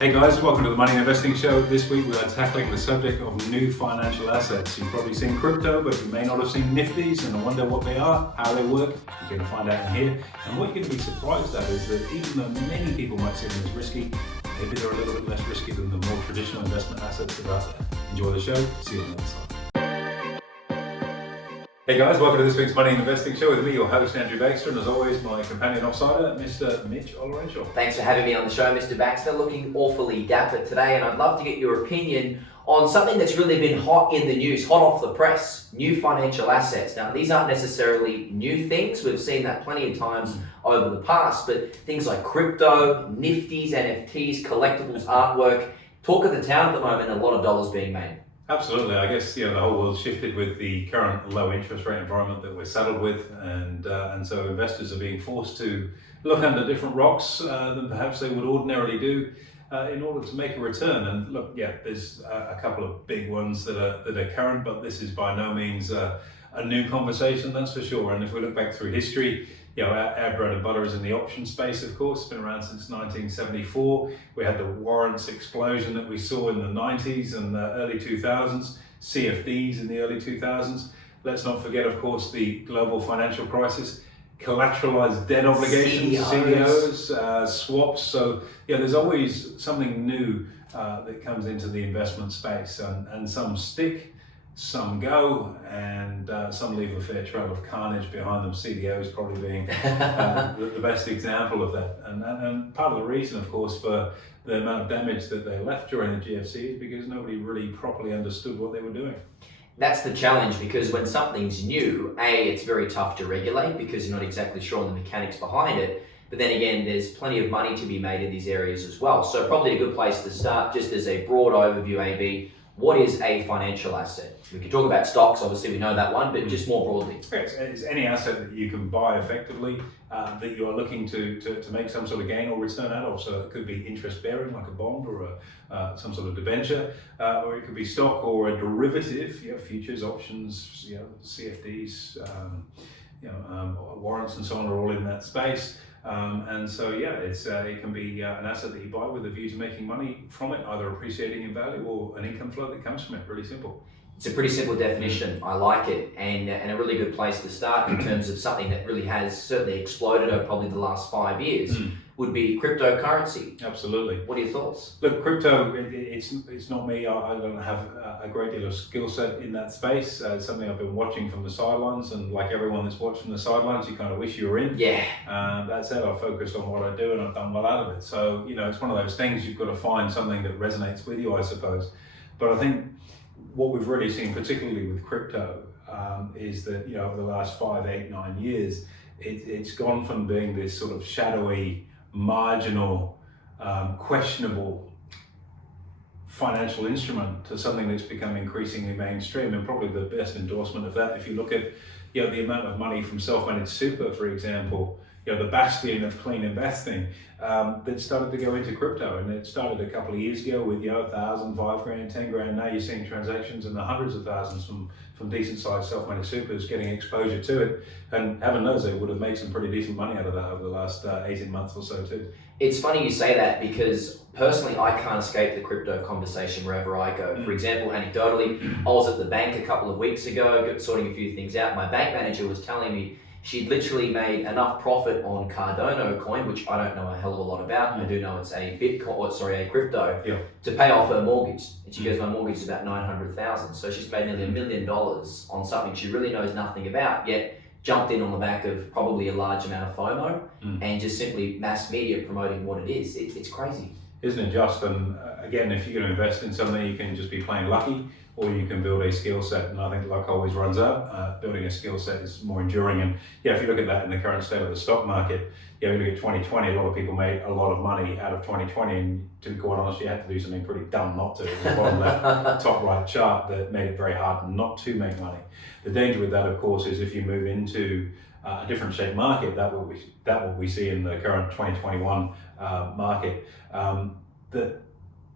Hey guys, welcome to the Money Investing Show. This week we are tackling the subject of new financial assets. You've probably seen crypto, but you may not have seen NFTs and wonder what they are, how they work. You're going to find out in here. And what you're going to be surprised at is that even though many people might see them as risky, maybe they're a little bit less risky than the more traditional investment assets that are out there. Enjoy the show. See you on the other side. Hey guys, welcome to this week's Money Investing Show with me, your host Andrew Baxter, and as always, my companion offsider, Mr. Mitch Olorenshaw. Thanks for having me on the show, Mr. Baxter. Looking awfully dapper today, and I'd love to get your opinion on something that's really been hot in the news, hot off the press, new financial assets. Now, these aren't necessarily new things. We've seen that plenty of times over the past, but things like crypto, NFTs, NFTs, collectibles, artwork, talk of the town at the moment, and a lot of dollars being made. Absolutely. I guess the whole world shifted with the current low interest rate environment that we're saddled with, and so investors are being forced to look under different rocks than perhaps they would ordinarily do in order to make a return. And look, yeah, there's a couple of big ones that are current, but this is by no means a new conversation, that's for sure. And if we look back through history, our bread and butter is in the option space, of course. It's been around since 1974. We had the warrants explosion that we saw in the 90s and the early 2000s, CFDs in the early 2000s. Let's not forget, of course, the global financial crisis, collateralized debt obligations, CDOs, swaps. So there's always something new that comes into the investment space, and some stick, some go, and some leave a fair trail of carnage behind them, CDOs probably being the best example of that. And part of the reason, of course, for the amount of damage that they left during the GFC is because nobody really properly understood what they were doing. That's the challenge, because when something's new, it's very tough to regulate because you're not exactly sure on the mechanics behind it. But then again, there's plenty of money to be made in these areas as well. So probably a good place to start, just as a broad overview, AB, what is a financial asset? We can talk about stocks, obviously we know that one, but just more broadly. It's any asset that you can buy effectively that you are looking to make some sort of gain or return out of. So it could be interest bearing, like a bond or some sort of debenture, or it could be stock or a derivative, futures, options, CFDs, warrants and so on are all in that space. And so it can be an asset that you buy with a view to making money from it, either appreciating in value or an income flow that comes from it. Really simple. It's a pretty simple definition. I like it, and a really good place to start in terms of something that really has certainly exploded over probably the last 5 years would be cryptocurrency. Absolutely. What are your thoughts? Look, crypto, it's not me. I don't have a great deal of skill set in that space. It's something I've been watching from the sidelines, and like everyone that's watched from the sidelines, you kind of wish you were in. Yeah. That said, I've focused on what I do and I've done well out of it. So, it's one of those things, you've got to find something that resonates with you, I suppose. But I think what we've really seen, particularly with crypto, is that over the last 5, 8, 9 years, it's gone from being this sort of shadowy, marginal, questionable financial instrument to something that's become increasingly mainstream. And probably the best endorsement of that, if you look at the amount of money from self-managed super, for example, the bastion of clean investing, that started to go into crypto. And it started a couple of years ago with 1,000, 5 grand, 10 grand. Now you're seeing transactions in the hundreds of thousands from decent sized self-managed supers getting exposure to it. And heaven knows they would have made some pretty decent money out of that over the last 18 months or so too. It's funny you say that, because personally I can't escape the crypto conversation wherever I go. For example, anecdotally, I was at the bank a couple of weeks ago sorting a few things out. My bank manager was telling me she'd literally made enough profit on Cardano coin, which I don't know a hell of a lot about. I do know it's a a crypto, to pay off her mortgage. And she goes, my mortgage is about $900,000. So she's made nearly $1 million on something she really knows nothing about, yet jumped in on the back of probably a large amount of FOMO and just simply mass media promoting what it is. It's crazy. Isn't it just? And again, if you're going to invest in something, you can just be plain lucky, or you can build a skill set. And I think luck always runs out. Building a skill set is more enduring. And if you look at that in the current state of the stock market, you look at 2020, a lot of people made a lot of money out of 2020, and to be quite honest, you had to do something pretty dumb not to. It was the bottom left, top right chart that made it very hard not to make money. The danger with that, of course, is if you move into a different shaped market, that what we see in the current 2021 market, that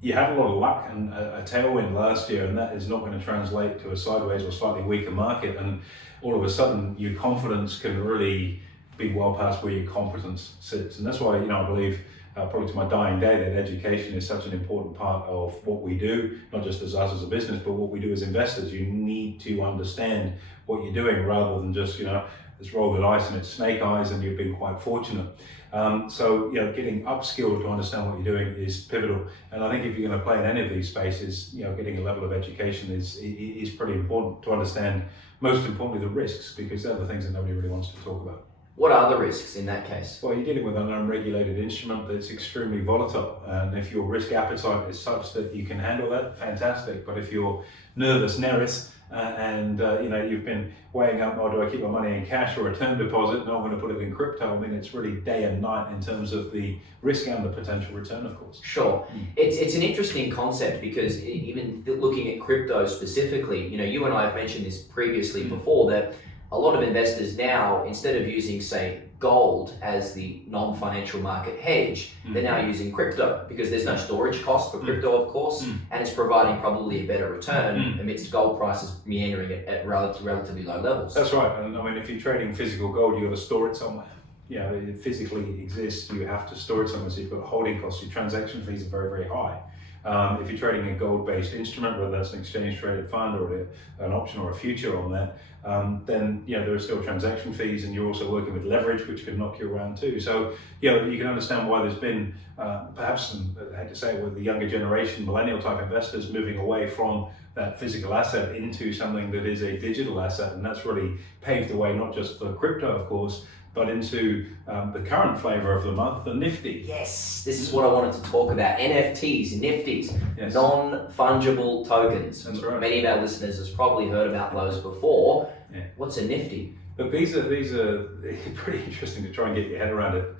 you had a lot of luck and a tailwind last year, and that is not going to translate to a sideways or slightly weaker market. And all of a sudden, your confidence can really be well past where your competence sits. And that's why, I believe probably to my dying day, that education is such an important part of what we do, not just as us as a business, but what we do as investors. You need to understand what you're doing rather than just, just roll the dice and it's snake eyes and you've been quite fortunate. So getting upskilled to understand what you're doing is pivotal. And I think if you're going to play in any of these spaces, getting a level of education is pretty important to understand, most importantly, the risks, because they're the things that nobody really wants to talk about. What are the risks in that case? Well, you're dealing with an unregulated instrument that's extremely volatile. And if your risk appetite is such that you can handle that, fantastic. But if you're nervous, and you've been weighing up, do I keep my money in cash or a term deposit? No, I'm going to put it in crypto. I mean, it's really day and night in terms of the risk and the potential return, of course. Sure. It's an interesting concept because even looking at crypto specifically, you and I have mentioned this previously before, that a lot of investors now, instead of using, say, gold as the non-financial market hedge, they're now using crypto because there's no storage cost for crypto, of course, and it's providing probably a better return amidst gold prices meandering at relatively low levels. That's right. And I mean, if you're trading physical gold, you've got to store it somewhere. It physically exists, you have to store it somewhere, so you've got holding costs. Your transaction fees are very, very high. If you're trading a gold-based instrument, whether that's an exchange-traded fund or an option or a future on that, then there are still transaction fees, and you're also working with leverage, which can knock you around too. So you can understand why there's been perhaps, I hate to say it, with the younger generation, millennial-type investors moving away from that physical asset into something that is a digital asset, and that's really paved the way not just for crypto, of course, but into the current flavor of the month, the Nifty. Yes, this is what I wanted to talk about. NFTs, Nifties, Yes. Non Fungible Tokens. That's right. Many of our listeners has probably heard about those before. Yeah. What's a Nifty? But these are pretty interesting to try and get your head around it.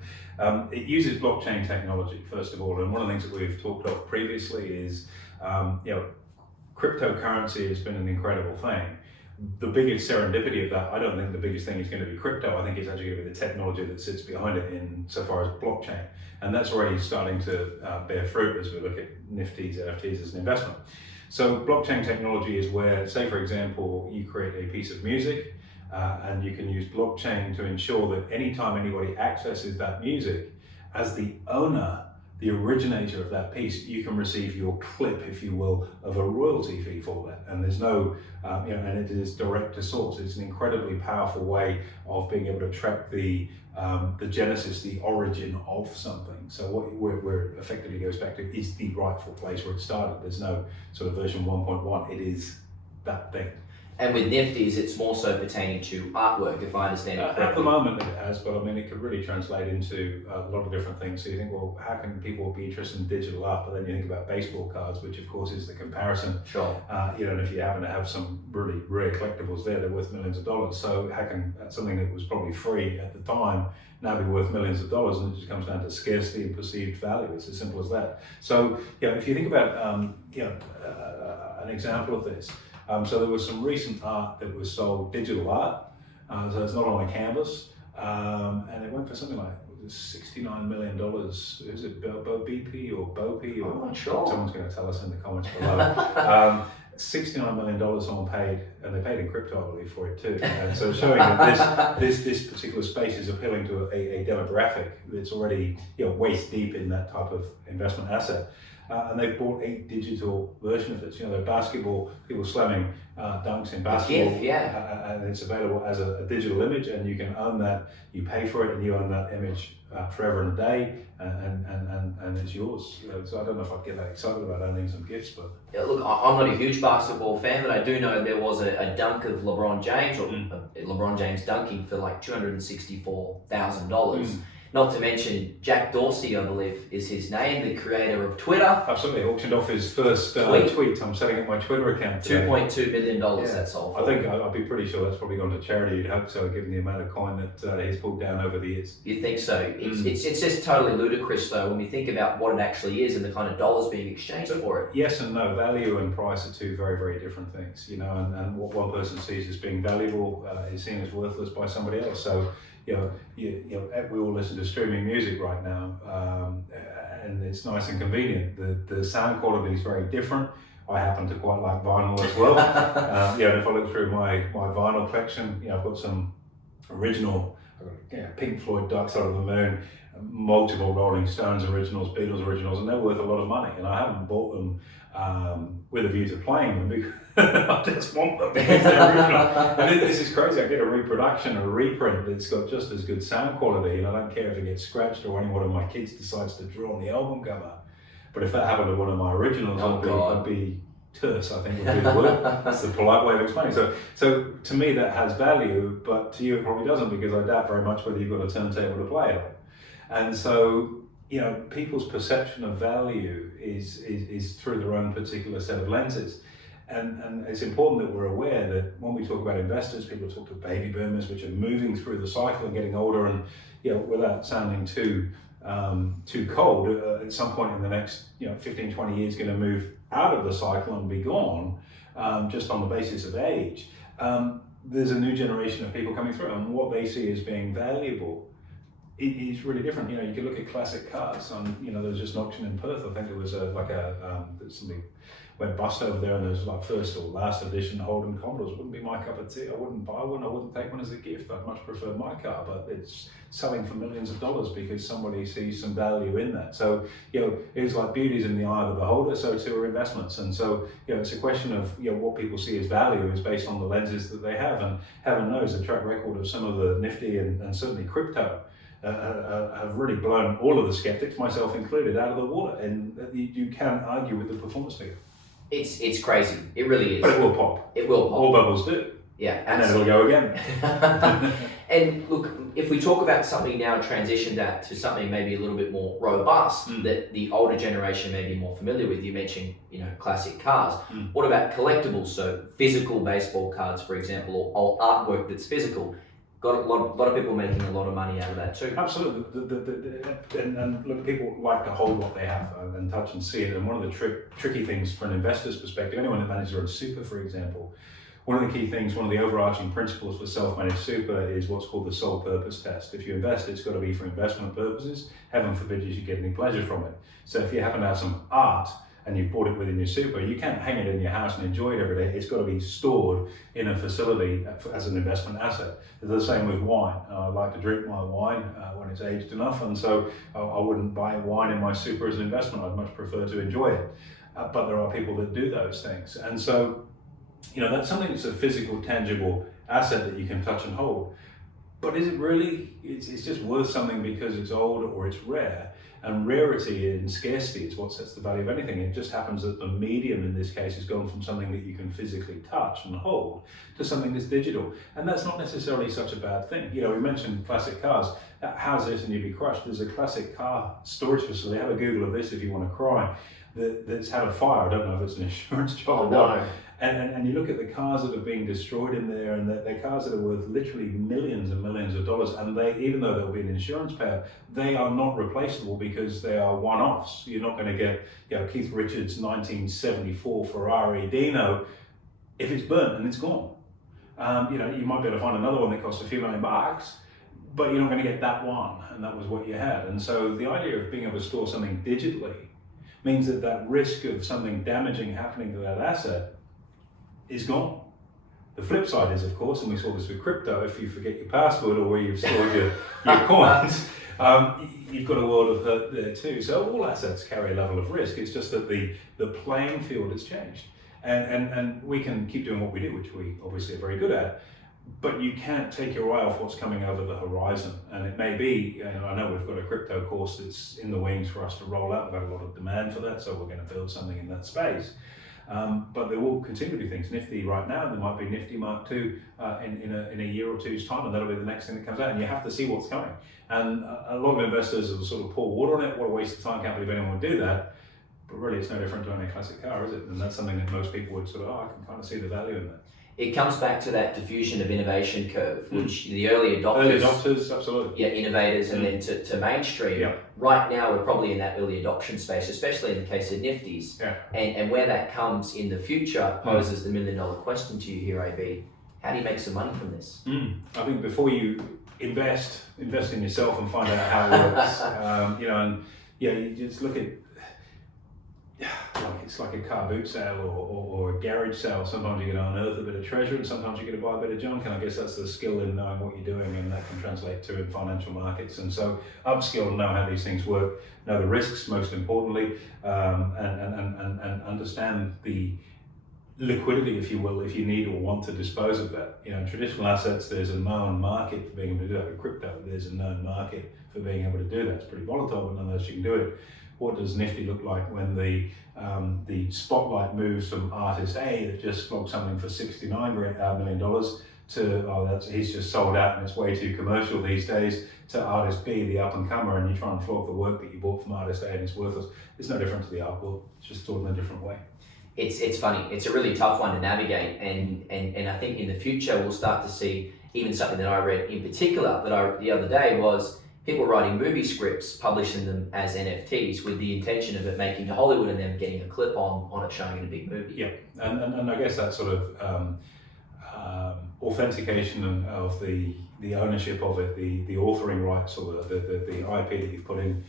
It uses blockchain technology, first of all, and one of the things that we've talked of previously is, cryptocurrency has been an incredible thing. The biggest serendipity of that, I don't think the biggest thing is going to be crypto. I think it's actually going to be the technology that sits behind it in so far as blockchain. And that's already starting to bear fruit as we look at Nifties, NFTs as an investment. So blockchain technology is where, say for example, you create a piece of music and you can use blockchain to ensure that anytime anybody accesses that music, as the owner, the originator of that piece, you can receive your clip, if you will, of a royalty fee for that. And there's no, and it is direct to source. It's an incredibly powerful way of being able to track the genesis, the origin of something. So where it effectively goes back to is the rightful place where it started. There's no sort of version 1.1. It is that thing. And with Nifties, it's more so pertaining to artwork, if I understand it correctly. At the moment it has, but I mean, it could really translate into a lot of different things. So you think, well, how can people be interested in digital art? But then you think about baseball cards, which of course is the comparison. Sure. And if you happen to have some really rare collectibles there, they're worth millions of dollars. So how can something that was probably free at the time now be worth millions of dollars? And it just comes down to scarcity and perceived value. It's as simple as that. So if you think about an example of this. So there was some recent art that was sold, digital art, so it's not on a canvas, and it went for something like $69 million. Is it BP or BOPE? Or I'm not sure. Someone's going to tell us in the comments below. $69 million someone paid, and they paid in crypto, I believe, for it too. And so showing that this particular space is appealing to a demographic that's already waist deep in that type of investment asset. And they've bought a digital version of this. The basketball, people slamming dunks in basketball. GIF, yeah. And it's available as a digital image, and you can own that. You pay for it, and you own that image forever and a day, and it's yours. So I don't know if I'd get that excited about owning some GIFs, but Look, I'm not a huge basketball fan, but I do know there was a dunk of LeBron James, or LeBron James dunking for like $264,000. Not to mention Jack Dorsey, I believe, is his name, the creator of Twitter. Absolutely, auctioned off his first tweet. I'm setting up my Twitter account today. $2.2 million that's all for. I think I'd be pretty sure that's probably gone to charity. You'd hope so, given the amount of coin that he's pulled down over the years. You think so? It's just totally ludicrous, though, when we think about what it actually is and the kind of dollars being exchanged for it. Yes and no. Value and price are two very, very different things. And what one person sees as being valuable is seen as worthless by somebody else. So. We all listen to streaming music right now, and it's nice and convenient. The sound quality is very different. I happen to quite like vinyl as well. And if I look through my vinyl collection, I've got some original I've got Pink Floyd, Dark Side of the Moon, multiple Rolling Stones originals, Beatles originals, and they're worth a lot of money. And I haven't bought them with a view to playing them because I just want them because they're original. And this is crazy. I get a reproduction or a reprint that's got just as good sound quality, and I don't care if it gets scratched or any one of my kids decides to draw on the album cover. But if that happened to one of my originals, I'd be terse, I think would be the word. That's the polite way of explaining. So to me that has value, but to you it probably doesn't, because I doubt very much whether you've got a turntable to play it on. And so, people's perception of value is through their own particular set of lenses. And it's important that we're aware that when we talk about investors, people talk to baby boomers, which are moving through the cycle and getting older, and without sounding too cold, at some point in the next 15, 20 years going to move out of the cycle and be gone, just on the basis of age. There's a new generation of people coming through, and what they see as being valuable is really different. You can look at classic cars. There was just an auction in Perth. I think it was somebody went bust over there, and there's like first or last edition Holden Commodores. It wouldn't be my cup of tea. I wouldn't buy one. I wouldn't take one as a gift. I'd much prefer my car, but it's selling for millions of dollars because somebody sees some value in that. So it's like beauty's in the eye of the beholder. So too are investments. And so it's a question of what people see as value is based on the lenses that they have. And heaven knows the track record of some of the nifty and certainly crypto have really blown all of the skeptics, myself included, out of the water, and you can't argue with the performance figure. It's crazy. It really is. But it will pop. It will pop. All bubbles do. Yeah, and then it'll go again. And look, if we talk about something now, transition that to something maybe a little bit more robust that the older generation may be more familiar with. You mentioned, classic cars. What about collectibles? So physical baseball cards, for example, or artwork that's physical. Got a lot of people making a lot of money out of that too. Absolutely. And look, people like to hold what they have and touch and see it. And one of the tricky things from an investor's perspective, anyone that manages their own super, for example, one of the key things, one of the overarching principles for self-managed super is what's called the sole purpose test. If you invest, it's got to be for investment purposes. Heaven forbid you should get any pleasure from it. So if you happen to have some art and you've bought it within your super, you can't hang it in your house and enjoy it every day. It's got to be stored in a facility as an investment asset. It's the same with wine. I like to drink my wine when it's aged enough, and so I wouldn't buy wine in my super as an investment. I'd much prefer to enjoy it. But there are people that do those things. And so, that's something that's a physical, tangible asset that you can touch and hold. But is it really? It's just worth something because it's old or it's rare. And rarity and scarcity is what sets the value of anything. It just happens that the medium in this case has gone from something that you can physically touch and hold to something that's digital. And that's not necessarily such a bad thing. We mentioned classic cars. How's this and you'd be crushed? There's a classic car storage facility. Have a Google of this if you want to cry. That's had a fire. I don't know if it's an insurance job or not. And you look at the cars that are being destroyed in there, and they're cars that are worth literally millions and millions of dollars, and they, even though there'll be an insurance payout, they are not replaceable because they are one-offs. You're not going to get Keith Richards' 1974 Ferrari Dino if it's burnt and it's gone. You might be able to find another one that costs a few $1 million, but you're not going to get that one, and that was what you had. And so the idea of being able to store something digitally means that risk of something damaging happening to that asset is gone. The flip side is, of course, and we saw this with crypto, if you forget your password or where you've stored your coins, you've got a world of hurt there too. So all assets carry a level of risk. It's just that the playing field has changed. And we can keep doing what we do, which we obviously are very good at, but you can't take your eye off what's coming over the horizon. And it may be, I know we've got a crypto course that's in the wings for us to roll out. We've got a lot of demand for that, so we're going to build something in that space. But there will continue to be things nifty right now. There might be Nifty Mark II in a year or two's time, and that'll be the next thing that comes out. And you have to see what's coming. And a lot of investors will sort of pour water on it. What a waste of time! Can't believe anyone would do that. But really, it's no different to owning a classic car, is it? And that's something that most people would sort of, I can kind of see the value in that. It comes back to that diffusion of innovation curve, which the early adopters, absolutely. Yeah, innovators, and then to mainstream. Yeah. Right now, we're probably in that early adoption space, especially in the case of Nifties. Yeah. And where that comes in the future poses the $1 million question to you here, AB. How do you make some money from this? I think before you invest in yourself and find out how it works. You just look at, like it's like a car boot sale or a garage sale. Sometimes you're going to unearth a bit of treasure, and sometimes you're going to buy a bit of junk. And I guess that's the skill in knowing what you're doing, and that can translate to in financial markets. And so upskill, know how these things work, know the risks most importantly, and understand the liquidity, if you will, if you need or want to dispose of that. You know, in traditional assets, there's a known market for being able to do that. With crypto, there's a known market for being able to do that. It's pretty volatile, but nonetheless you can do it. What does Nifty look like when the spotlight moves from artist A that just flogged something for $69 million to he's just sold out and it's way too commercial these days, to artist B, the up and comer, and you try and flog the work that you bought from artist A and it's worthless. It's no different to the art world. It's just taught in a different way. It's funny. It's a really tough one to navigate, and I think in the future we'll start to see even something that I read in particular the other day was people writing movie scripts, publishing them as NFTs with the intention of it making to Hollywood and them getting a clip on it showing in a big movie. Yeah, and I guess that sort of authentication of the ownership of it, the authoring rights or the IP that you've put in,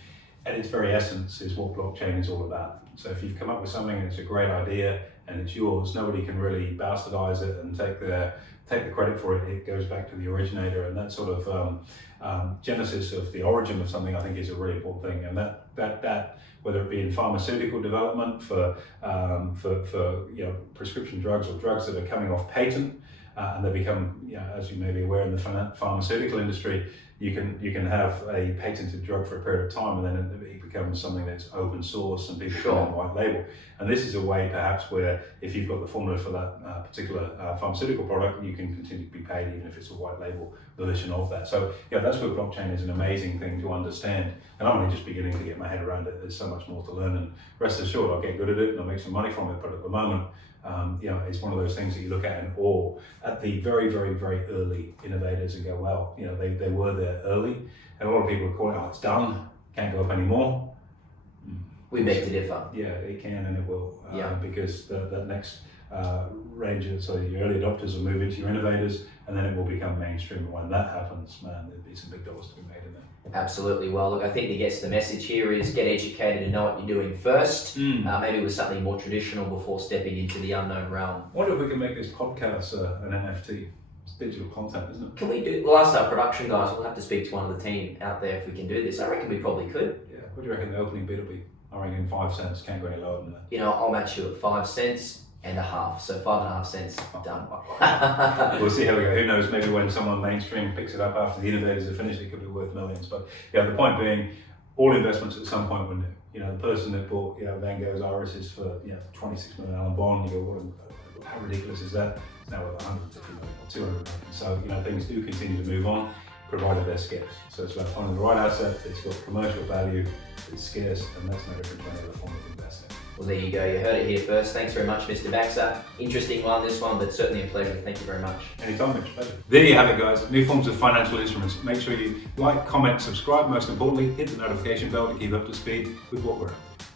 at its very essence is what blockchain is all about. So if you've come up with something and it's a great idea and it's yours, nobody can really bastardize it and take the credit for it. It goes back to the originator, and that sort of genesis of the origin of something, I think, is a really important thing. And that whether it be in pharmaceutical development for prescription drugs or drugs that are coming off patent, and they become, as you may be aware, in the pharmaceutical industry, you can have a patented drug for a period of time, and then it becomes something that's open source and people can white label. And this is a way perhaps where if you've got the formula for that particular pharmaceutical product, you can continue to be paid even if it's a white label version of that. So that's where blockchain is an amazing thing to understand. And I'm only just beginning to get my head around it. There's so much more to learn, and rest assured I'll get good at it and I'll make some money from it. But at the moment, it's one of those things that you look at in awe at the very, very, very early innovators and go, well, they were there early. And a lot of people are calling, it's done, can't go up anymore. We beg to differ. Yeah, it can and it will, because that next range of, so your early adopters will move into your innovators, and then it will become mainstream. And when that happens, man, there'll be some big dollars to be made in there. Absolutely. Well, look, I think the message here is get educated and know what you're doing first. Maybe with something more traditional before stepping into the unknown realm. I wonder if we can make this podcast an NFT. It's digital content, isn't it? Can we do? We'll ask our production guys. We'll have to speak to one of the team out there if we can do this. I reckon we probably could. Yeah. What do you reckon the opening bid will be? I reckon 5 cents. Can't go any lower than that. I'll match you at 5 cents and a half. So 5.5 cents done. We'll see how we go. Who knows? Maybe when someone mainstream picks it up after the innovators have finished, it could be worth millions. But the point being, all investments at some point were new. The person that bought Van Gogh's irises for 26 million Allen bond, you go, how ridiculous is that? It's now worth 150 million or 200 million. So things do continue to move on, provided they're scarce. So it's about finding the right asset. It's got commercial value. It's scarce, and that's no different to any other form of investing. Well, there you go. You heard it here first. Thanks very much, Mr. Baxter. Interesting one, this one, but certainly a pleasure. Thank you very much. Anytime, Mitch. Pleasure. There you have it, guys. New forms of financial instruments. Make sure you like, comment, subscribe. Most importantly, hit the notification bell to keep up to speed with what we're up to.